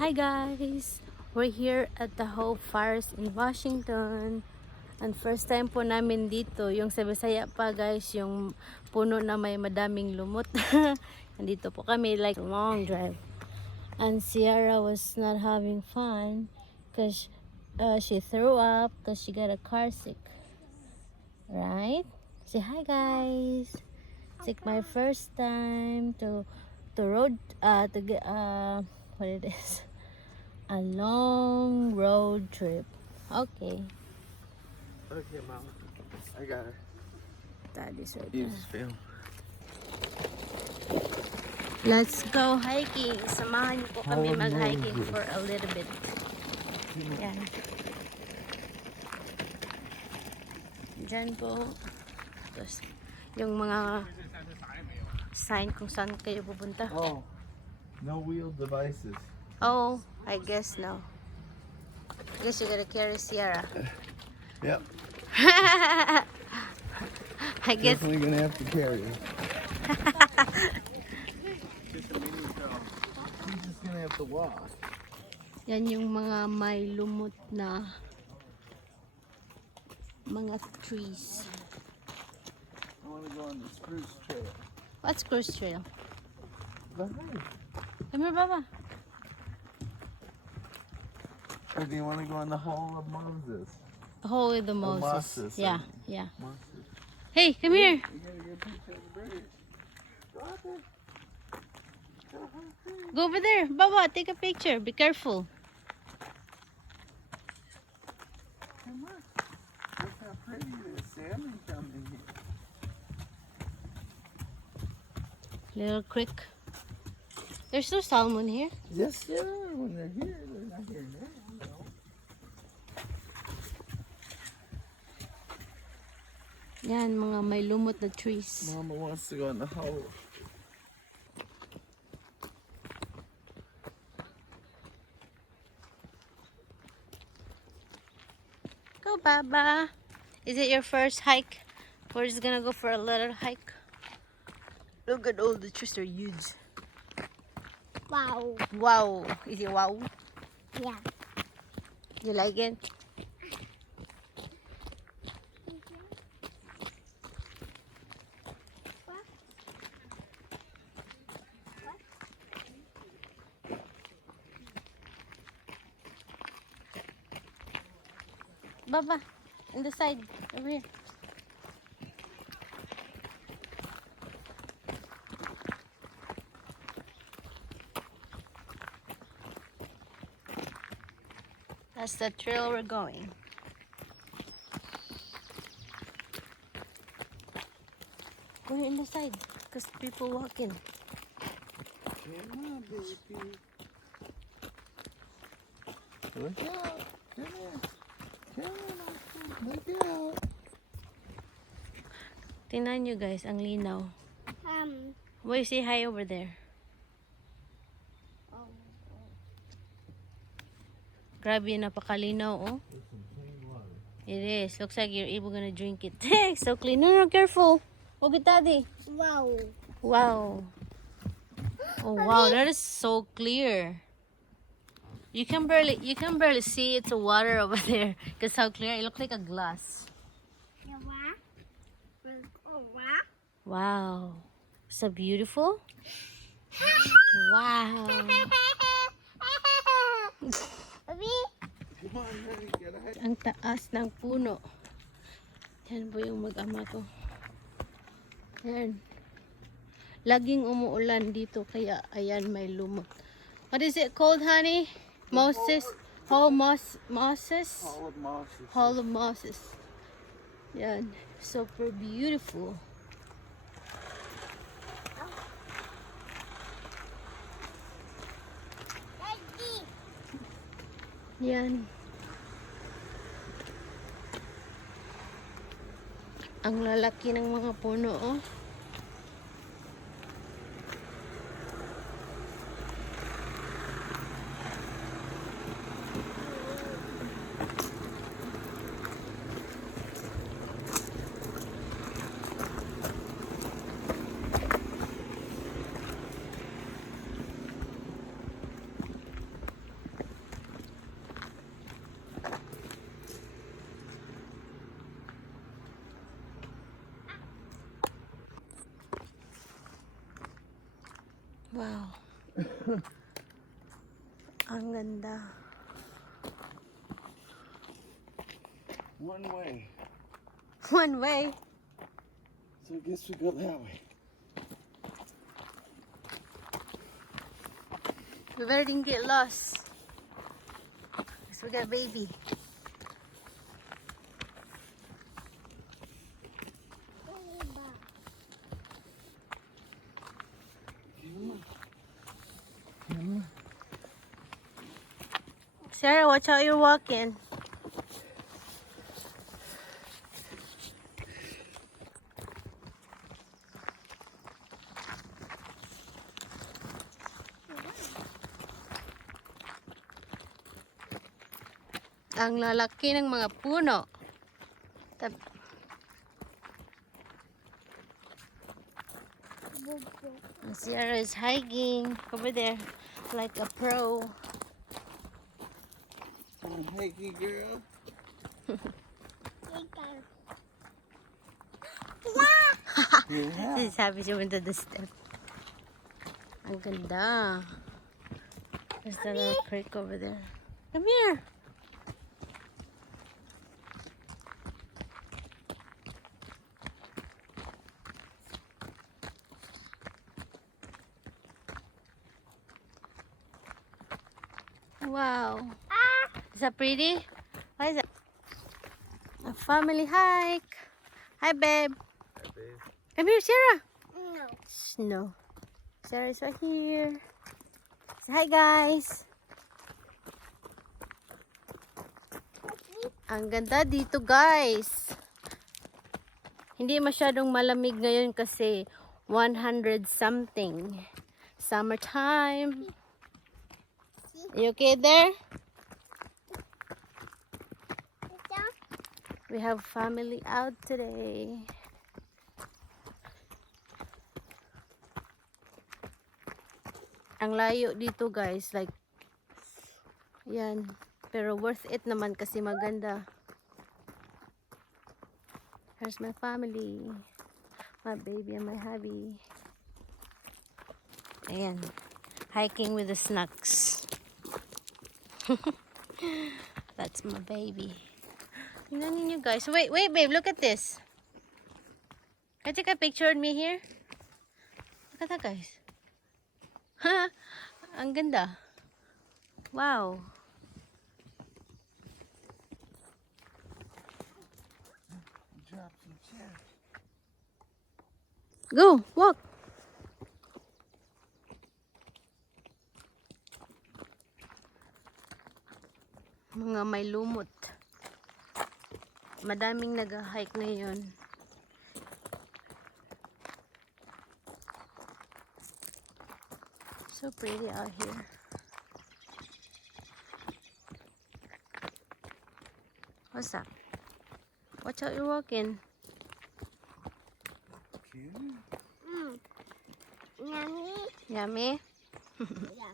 Hi guys! We're here at the Hoh Rainforest in Washington. And first time po namin dito, yung sa Bisaya pa guys, yung puno na may madaming lumot. Nandito po kami like long drive. And Sierra was not having fun because she threw up because she got a car sick. Right? Say hi guys! It's like my first time to get what it is, a long road trip. Okay, Okay, Mom. I got it. Daddy's right You there. just film. Let's go hiking. Samahan niyo po kami Oh, mag-hiking no. for a little bit. Yan. Diyan po. Tapos, yung mga sign kung saan kayo pupunta. Oh, no wheel devices. Oh, I guess no. I guess you gotta carry Sierra. Yep. I guess. Definitely gonna have to carry it. She's just gonna have to walk. Yan yung mga may lumot na mga trees. I wanna go on the spruce trail. What's Cruise Trail? Behind. Come here, Baba. Or do you wanna go on the Hall of Moses? Oh, with the Moses. Moses, Yeah, I mean. yeah. Moses. Hey, come here. You gotta get a picture of the bridge. Go out there. Go out there. Go over there. Baba, take a picture. Be careful. Come on. Look how pretty it is. Salmon coming here. Little creek. There's no salmon here. Yes, yeah. When they're here, they're not here now. No. Yan, mga may lumot na trees. Mama wants to go in the hole. Go, Baba. Is it your first hike? We're just gonna go for a little hike. Look at all the trees are huge. Wow. Wow. Is it wow? Yeah. You like it? Baba, on the side, over here. That's the trail we're going. Go here on the side, because people walking. Come on, baby. Look out. Come on. Come on. Look out. Tingnan nyo guys, ang linaw. Why you say hi over there? Grabe, napakalinaw, oh. It is. Looks like you're even gonna drink it. Hey, so clean. No, careful. Huwag it, Daddy. Wow. Wow. Oh wow, that is so clear. You can barely see it's water over there. Cause how clear it looks like a glass. Wow. So beautiful. Wow. Come on, honey. Get ahead. Ang taas ng puno. Yan po yung mag-ama ko. Yan. Laging umuulan dito kaya ayan may lumot. What is it called, honey? Moses? Moses? Hall of Moses. Hall of Moses. Yan. Super beautiful. Yan. Ang lalaki ng mga puno, oh. Ang ganda. One way. One way. So I guess we go that way. We better didn't get lost. Cause we got baby. Sarah, watch how you're walking. Ang lalaki ng mga puno. Sarah is hiking over there like a pro. I'm hiking, girl. Yeah. She's happy she went to the step. Ang ganda. There's the little creek over there. Come here. Wow. Is that pretty? What is that? A family hike. Hi, babe. Hi, babe. Come here, Sarah. No. No. Sarah is right here. Say hi, guys. Ang ganda dito, guys. Hindi masyadong malamig ngayon kasi 100 something. Summertime. You okay there? We have family out today. Ang layo dito, guys, like yan, pero worth it naman kasi maganda. Here's my family, my baby and my hubby. Ayan, hiking with the snacks. That's my baby. Tingnan niyo, guys. Wait, babe, look at this. Can you take a picture of me here? Look at that, guys. Ha! Ang ganda. Wow. Drop some chairs. Go, walk. Mga may lumot. Madaming nag-hike ngayon. So pretty out here. What's that? Watch out, you're walking. Cute. Yummy. Yummy? Yeah.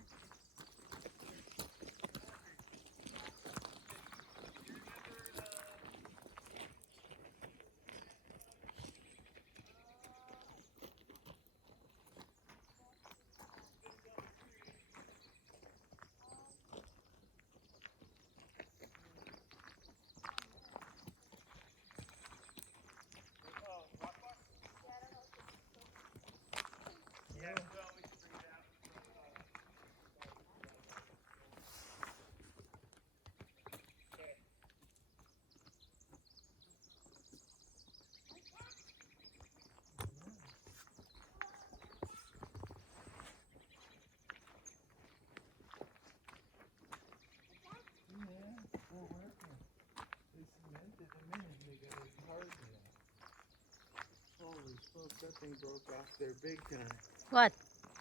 Holy smokes, that thing broke off there big time. What?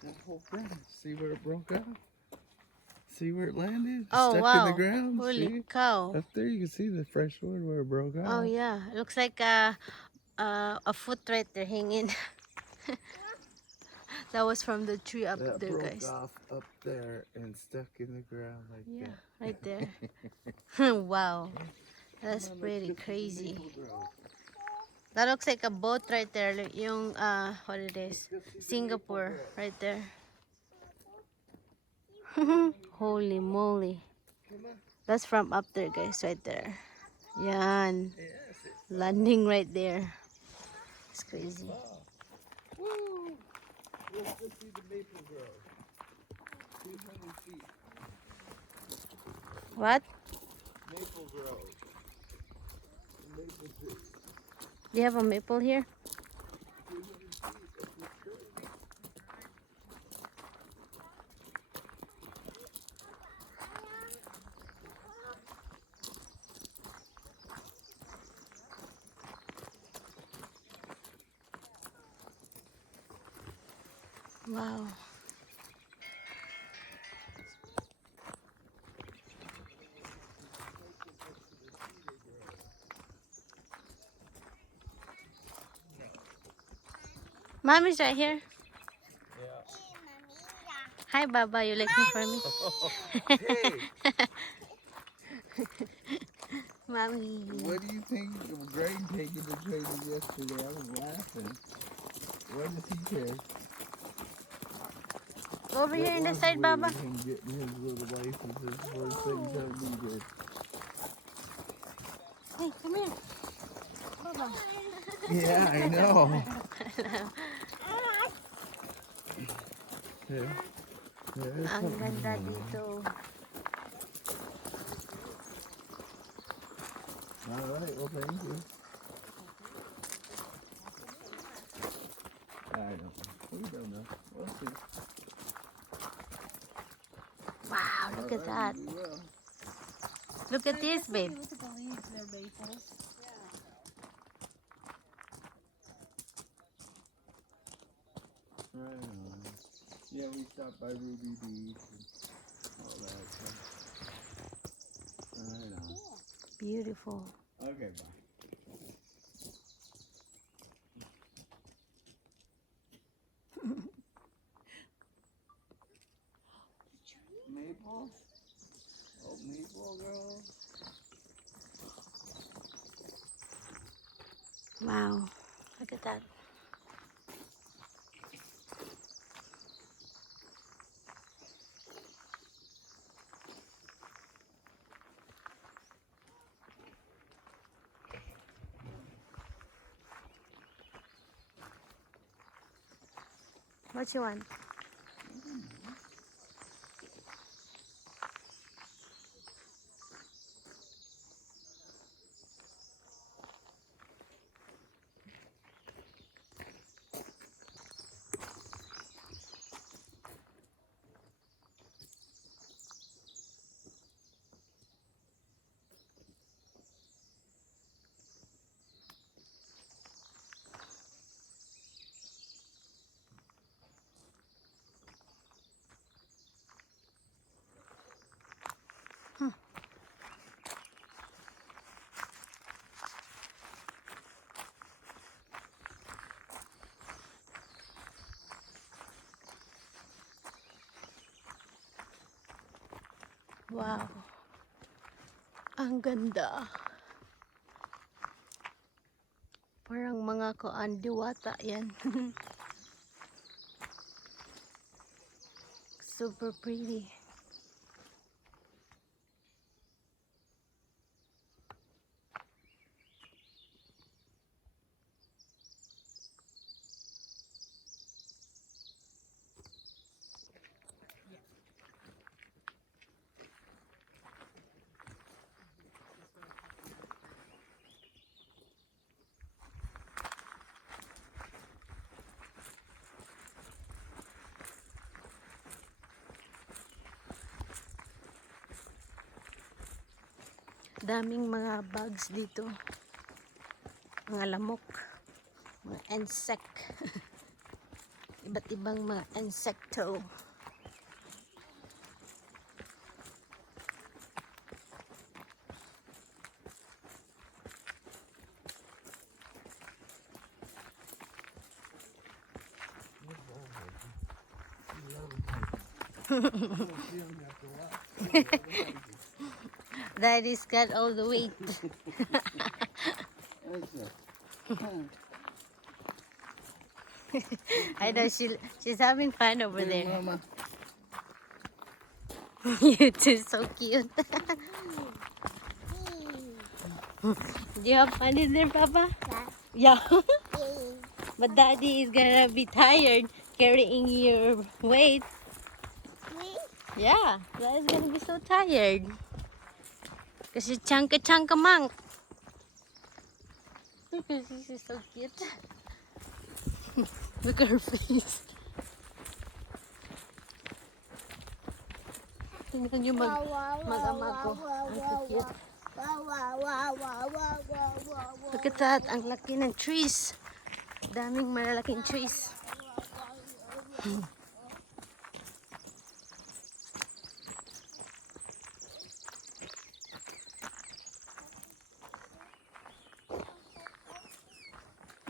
That whole thing. See where it broke off? See where it landed? Oh, Stuck wow. in the ground. Holy See? cow. Up there you can see the fresh wood where it broke off. Oh, yeah. It looks like a foot right there hanging. That was from the tree up That there, broke guys. off up there and stuck in the ground like Yeah, that. right there. Wow. That's Come on, let's pretty get to the crazy. maple grove. That looks like a boat right there. Like yung, what it is. Let's go see the Singapore, maple grove. right there. Holy moly. That's from up there, guys, right there. Yan. Yes. Landing right there. It's crazy. Woo! Let's go see the maple grove. 200 feet. What? Maple grove. The maple tree. Do you have a maple here? 200 feet. That's what's crazy. Wow. Mommy's right here. Yeah. Hi, Baba. You looking for me? Hey, Mommy. what do you think of Greg taking the trailer yesterday? I was laughing. What does he take? Over here That in the was side, weird, Baba. him getting his little licenses for the same time we did. Hey, come here. Baba. Yeah, I know. Yeah. There's Ang something ganda going on. dito. All right, well, thank you. I don't know. We don't know. We'll see. Wow, look at All that. right, we will. Look at this, babe. Look at the leaves, they're maples. Right on. Yeah, we stopped by Ruby Beach and all that stuff. Right on. Beautiful. Okay, bye. Maple? Oh, Maple Grove? Wow. Look at that. What you want? Wow. Ang ganda. Parang mga diwata yan. Super pretty. Daming mga bugs dito. Mga lamok. Mga insect. Iba't ibang mga insekto. Daddy's got all the weight. I know she's having fun over there. Mama. You two so cute. Do you have fun in there, Papa? Yeah. But Daddy is gonna be tired carrying your weight. Yeah, Daddy's gonna be so tired. Kasi chunka monk. Look at this, is so cute. Look at her face. Tingnan niyo mag-ama ko. Ang cute. Look at that, ang laki ng trees. Daming malalaking trees.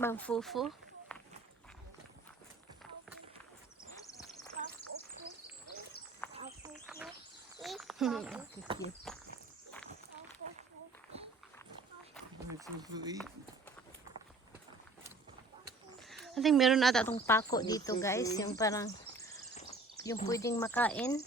Ma'am Fufu. Cute. It's so sweet. I think meron ata itong pako dito guys. Yung parang, yung pwedeng makain.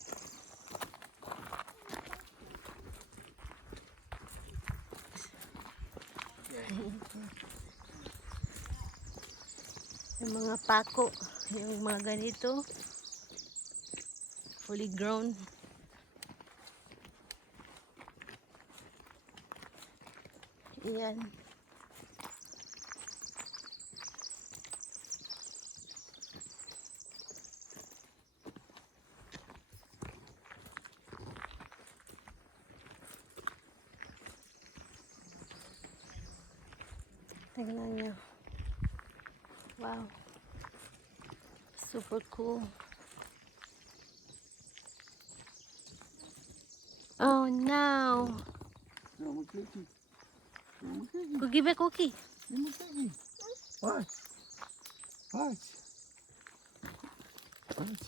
Yung mga pako, yung mga ganito. Fully grown. Ayan. Tingnan nyo. Wow. Super cool. Oh no. No, my cookie. No, my cookie. Go give a cookie. No, my cookie. Watch. Watch. Watch.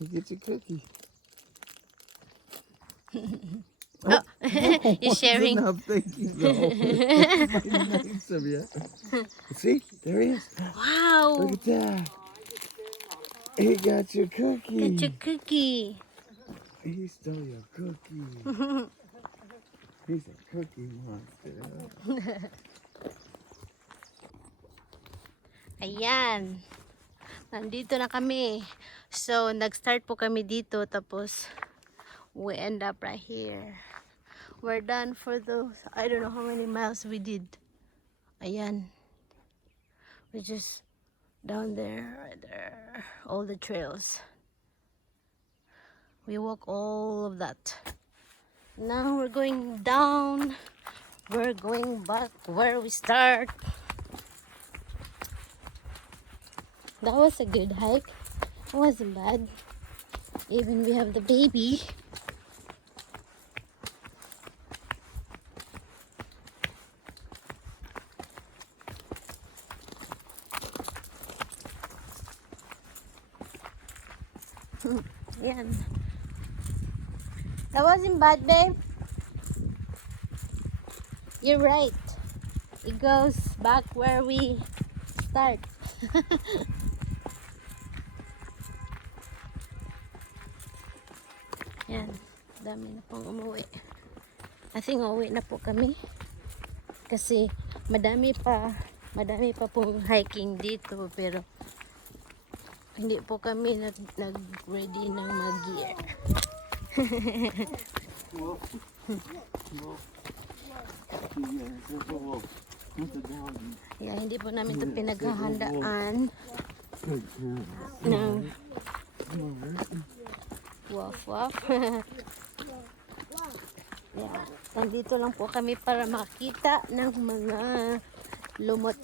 You get your cookie. Oh, you're sharing. Enough, thank you, though. That's mighty nice of you. See, there he is. Wow. Look at that. He got your cookie. Get your cookie. He stole your cookie. He's a cookie monster. Ayan. Nandito na kami. So, nag-start po kami dito. Tapos, we end up right here. We're done for those. I don't know how many miles we did. Ayan. We're just down there, right there. All the trails. We walk all of that. Now we're going down. We're going back where we start. That was a good hike. It wasn't bad. Even we have the baby. Yan. That wasn't bad, babe. You're right. It goes back where we start. Yan. Dami na pong umuwi. I think uuwi na po kami. Kasi madami pa pong hiking dito. Pero hindi po kami nag-ready ng mag-gear. Yeah, hindi po namin ito pinaghahandaan ng waf. Yeah, nandito lang po kami para makita ng mga lumot.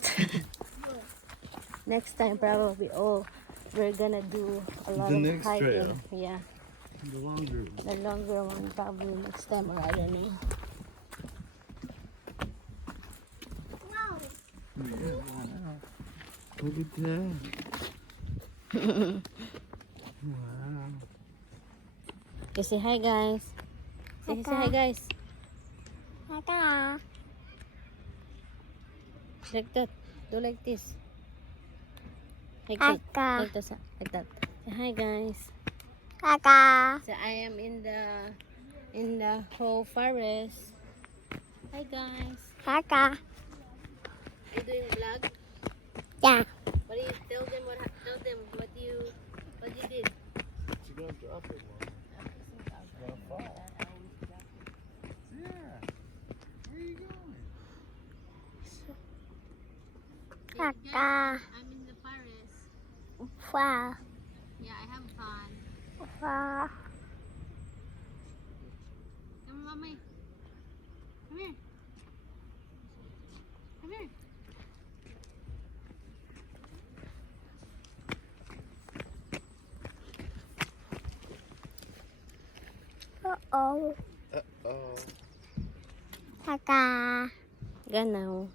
Next time probably, we're gonna do a lot The of next hiking. trail. Yeah, The longer one. the longer one probably next time, or I don't know. Yeah, wow. Look at that. Wow. Okay, say hi guys. Say hi guys. Kaka. Like that. Do like this. Like that. Kaka. Like that. Like that. Say hi guys. Kaka. So I am in the Hoh Forest. Hi guys. Kaka. Are you doing a vlog? Yeah. What do you tell them what you did? She's gonna drop it, Mom. She's gonna fall. Yeah. Where are you going? Kaka. I'm in the forest. Wow. Yeah, I have fun. Wow. Come on, mommy. Come here. Come here. Uh-oh. Uh-oh. Kaka. Ganaw.